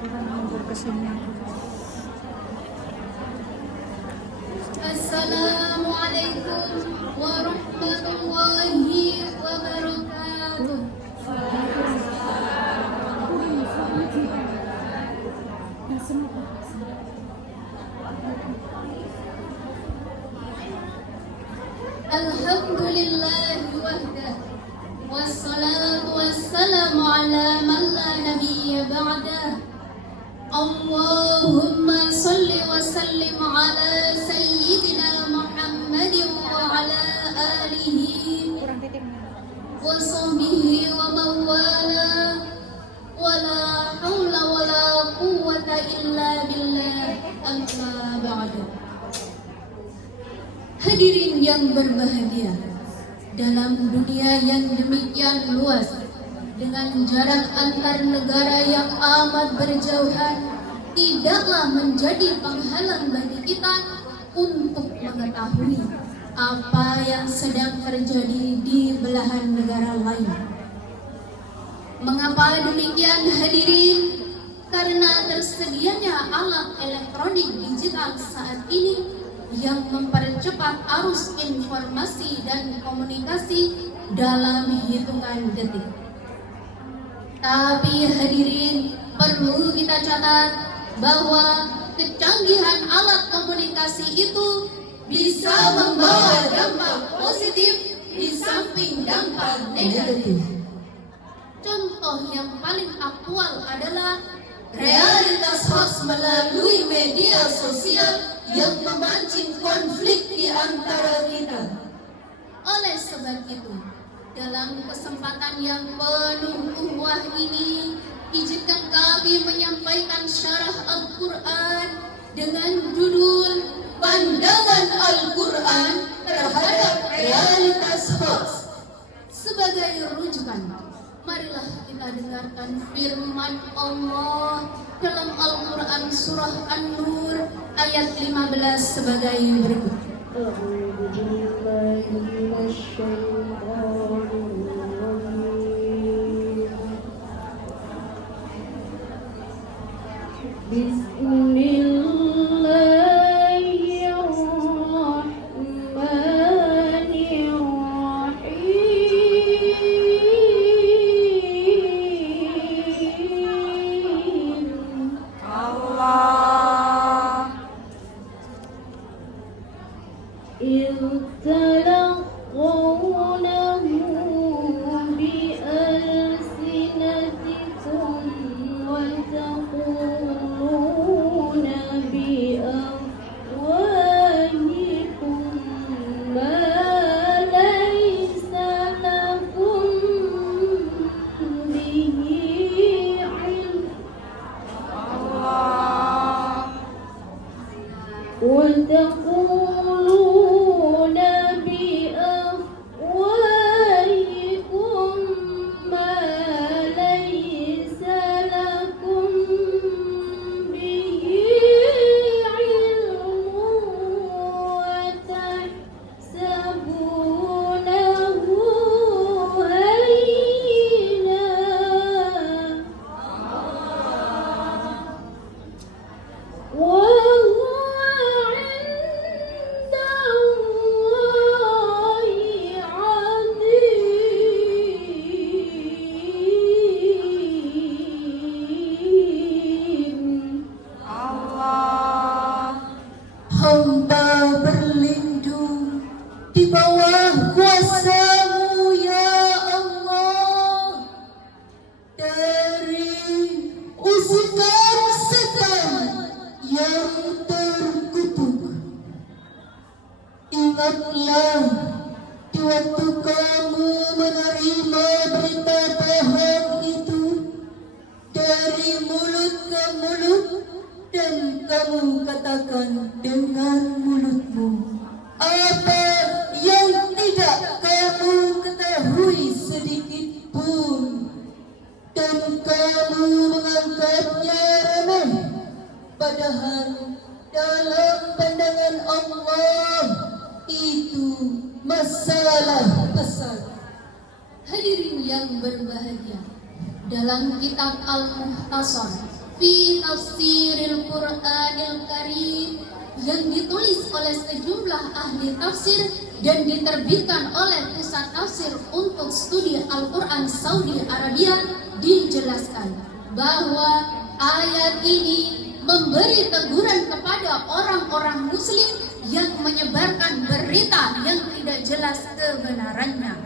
Assalamualaikum warahmatullahi wabarakatuh. Alhamdulillahi wahdah, wassalatu wassalamu ala man la nabiyya ba'dah. Allahumma salli wa sallim ala sayyidina Muhammadin wa ala alihi wa sahbihi wa mawala, wa la hawla wa la quwwata illa billah, amma ba'du. Hadirin yang berbahagia, dalam dunia yang demikian luas, dengan jarak antar negara yang amat berjauhan, tidaklah menjadi penghalang bagi kita untuk mengetahui apa yang sedang terjadi di belahan negara lain. Mengapa demikian, hadirin? Karena tersedianya alat elektronik digital saat ini yang mempercepat arus informasi dan komunikasi dalam hitungan detik. Tapi hadirin, perlu kita catat bahwa kecanggihan alat komunikasi itu bisa membawa dampak positif di samping dampak negatif. Contoh yang paling aktual adalah realitas hoax melalui media sosial yang memancing konflik di antara kita. Oleh sebab itu, dalam kesempatan yang penuh uhwah ini, izinkan kami menyampaikan syarah Al-Quran dengan judul Pandangan Al-Quran terhadap Realitas Hoax. Sebagai rujukan, marilah kita dengarkan firman Allah dalam Al-Quran surah An-Nur ayat 15 sebagai berikut. Ingatlah di waktu kamu menerima berita bohong itu dari mulut ke mulut, dan kamu katakan dengan mulutmu apa yang tidak kamu ketahui sedikit pun, dan kamu menganggapnya remeh, padahal dalam pandangan Allah itu masalah besar. Hadirin yang berbahagia, dalam kitab Al-Muhtasar fi tafsiril Qur'anil Karim yang ditulis oleh sejumlah ahli tafsir dan diterbitkan oleh Pusat Tafsir untuk Studi Al-Quran Saudi Arabia, dijelaskan bahwa ayat ini memberi teguran kepada orang-orang muslim yang menyebarkan berita yang tidak jelas kebenarannya.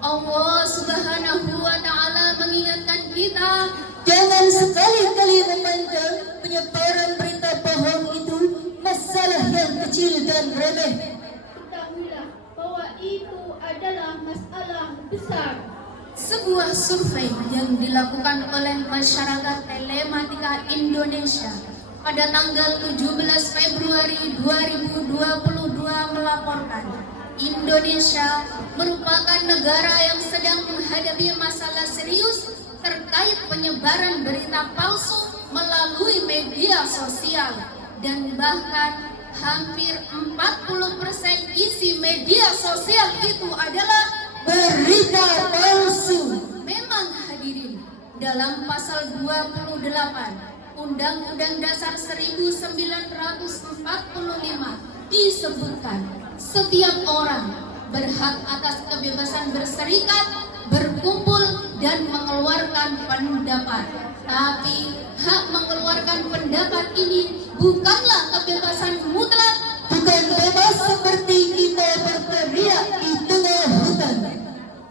Allah Subhanahu wa Ta'ala mengingatkan kita, jangan sekali-kali memandang penyebaran berita bohong itu masalah yang kecil dan remeh. Ketahuilah bahwa itu adalah masalah besar. Sebuah survei yang dilakukan oleh Masyarakat Telematika Indonesia pada tanggal 17 Februari 2022 melaporkan Indonesia merupakan negara yang sedang menghadapi masalah serius terkait penyebaran berita palsu melalui media sosial, dan bahkan hampir 40% isi media sosial itu adalah Berita palsu. Memang hadirin, dalam pasal 28 Undang-Undang Dasar 1945 disebutkan setiap orang berhak atas kebebasan berserikat, berkumpul, dan mengeluarkan pendapat. Tapi hak mengeluarkan pendapat ini bukanlah kebebasan mutlak, Bukan bebas seperti kita berteriak di tengah hutan,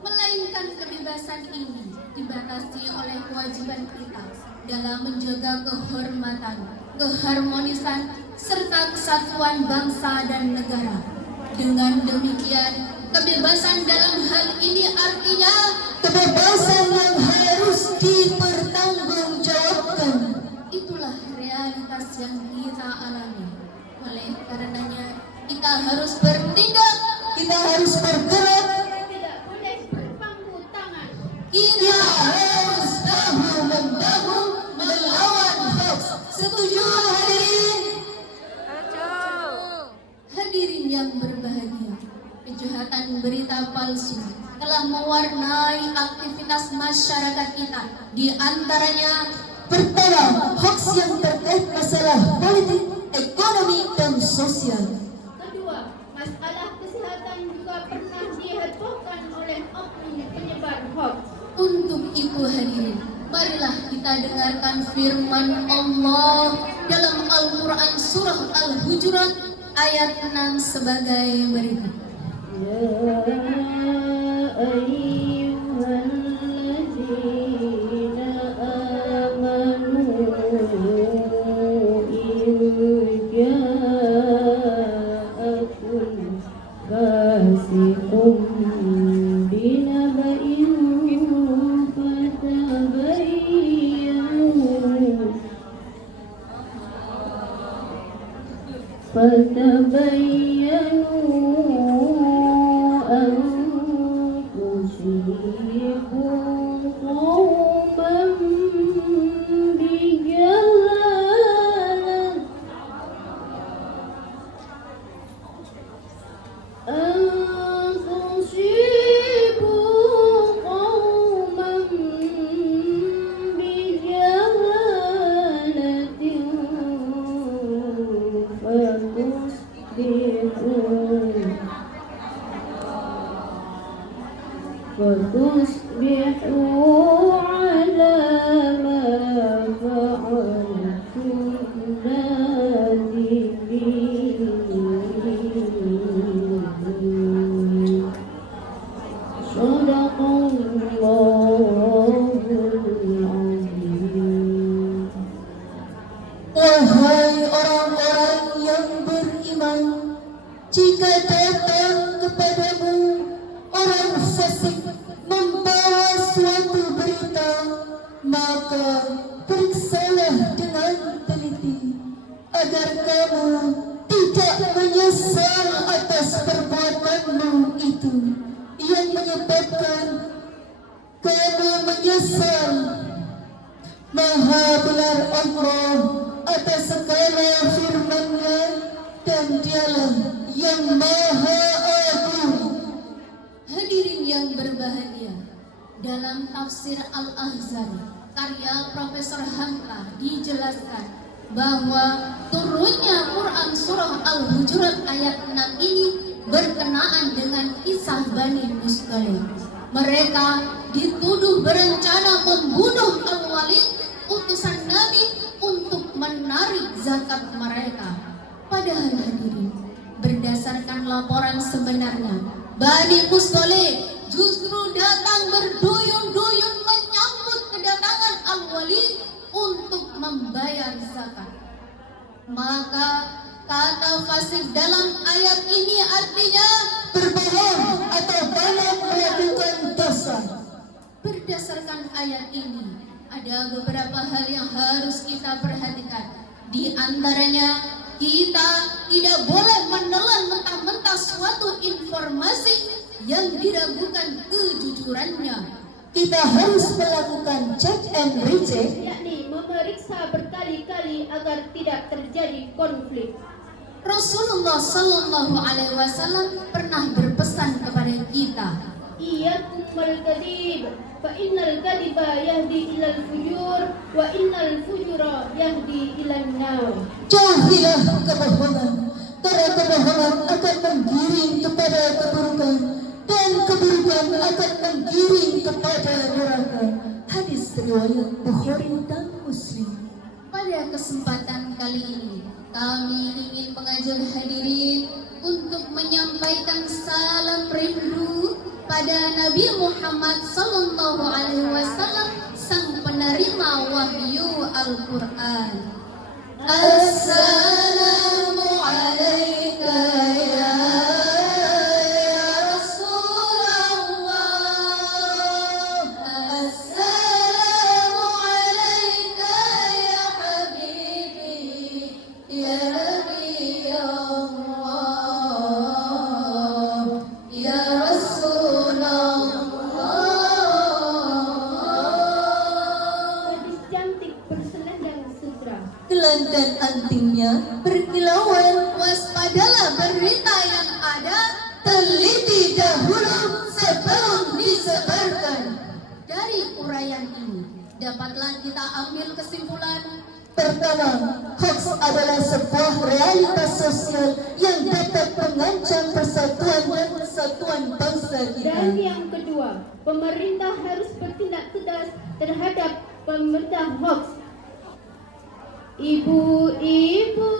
melainkan kebebasan ini dibatasi oleh kewajiban kita dalam menjaga kehormatan, keharmonisan, serta kesatuan bangsa dan negara. Dengan demikian, kebebasan dalam hal ini artinya kebebasan yang harus dipertanggungjawabkan. itulah realitas yang kita alami. Oleh karenanya, kita harus bertindak, Kita harus bergerak, Tidak boleh berpangku tangan. kita harus bahu-membahu melawan hoax. Setuju hadirin? Hadirin yang berbahagia, kejahatan berita palsu telah mewarnai aktivitas masyarakat kita. Di antaranya, Pertama, hoax yang terkait masalah politik, ekonomi, dan sosial. Kedua, masalah kesehatan juga pernah dihebohkan oleh oknum penyebar hoax. untuk itu hadirin, marilah kita dengarkan firman Allah dalam Al-Quran Surah Al-Hujurat ayat 6 sebagai berikut. فتبينوا أن تصيبوا قوما بجهالة فتصبحوا على ما فعلتم نادمين. صدق الله العظيم. Wahai orang-orang yang beriman, jika datang kepadamu orang fasik membawa suatu berita, maka periksalah dengan teliti agar kamu tidak menyesal atas perbuatanmu itu yang menyebabkan kamu menyesal. Maha benar Allah atas segala firman-Nya, dan Dialah yang Maha Agung. Hadirin yang berbahagia, dalam tafsir Al-Ahzab karya Profesor Hamka dijelaskan bahwa turunnya Quran surah Al-Hujurat ayat 6 ini berkenaan dengan kisah Bani Mustalik. Mereka dituduh berencana membunuh Al-Walid, utusan Nabi, untuk menarik zakat mereka. Padahal hadirin, berdasarkan laporan sebenarnya, Bani Mustalik justru datang berduyun-duyun menyambut kedatangan Al-Walid untuk membayar zakat. Maka kata fasik dalam ayat ini artinya berbohong atau banyak melakukan dosa. berdasarkan ayat ini ada beberapa hal yang harus kita perhatikan. Di antaranya, kita tidak boleh menelan mentah-mentah suatu informasi yang diragukan kejujurannya. Kita harus melakukan check and recheck, yakni memeriksa berkali-kali agar tidak terjadi konflik. Rasulullah Sallallahu Alaihi Wasallam pernah berpesan kepada kita, Iyyakum wal kadhib, fa innal kadhiba yahdi ilal fujur, wa innal fujura yahdi ilan nar. jauhilah kebohongan, karena kebohongan akan menggiring kepada keburukan dan keburukan akan menggiring kepada neraka. Hadis riwayat Bukhari dan Muslim. pada kesempatan kali ini kami ingin mengajak hadirin untuk menyampaikan salam rindu pada Nabi Muhammad Sallallahu Alaihi Wasallam, sang penerima wahyu Al-Quran. Assalamu alaika ya Rasulullah. Assalamu alaika ya habibi ya Nabi Allah ya Rasulullah. Gadis cantik berselendang sutra. Gelang dan antingnya berkilauan. Waspadalah berita yang ada, Teliti dahulu sebelum disebarkan. dari uraian ini dapatlah kita ambil kesimpulan. Pertama, hoax adalah sebuah realitas sosial yang dapat mengancam persatuan dan kesatuan bangsa kita. Dan yang kedua, pemerintah harus bertindak tegas terhadap pembedah hoax. Ibu-ibu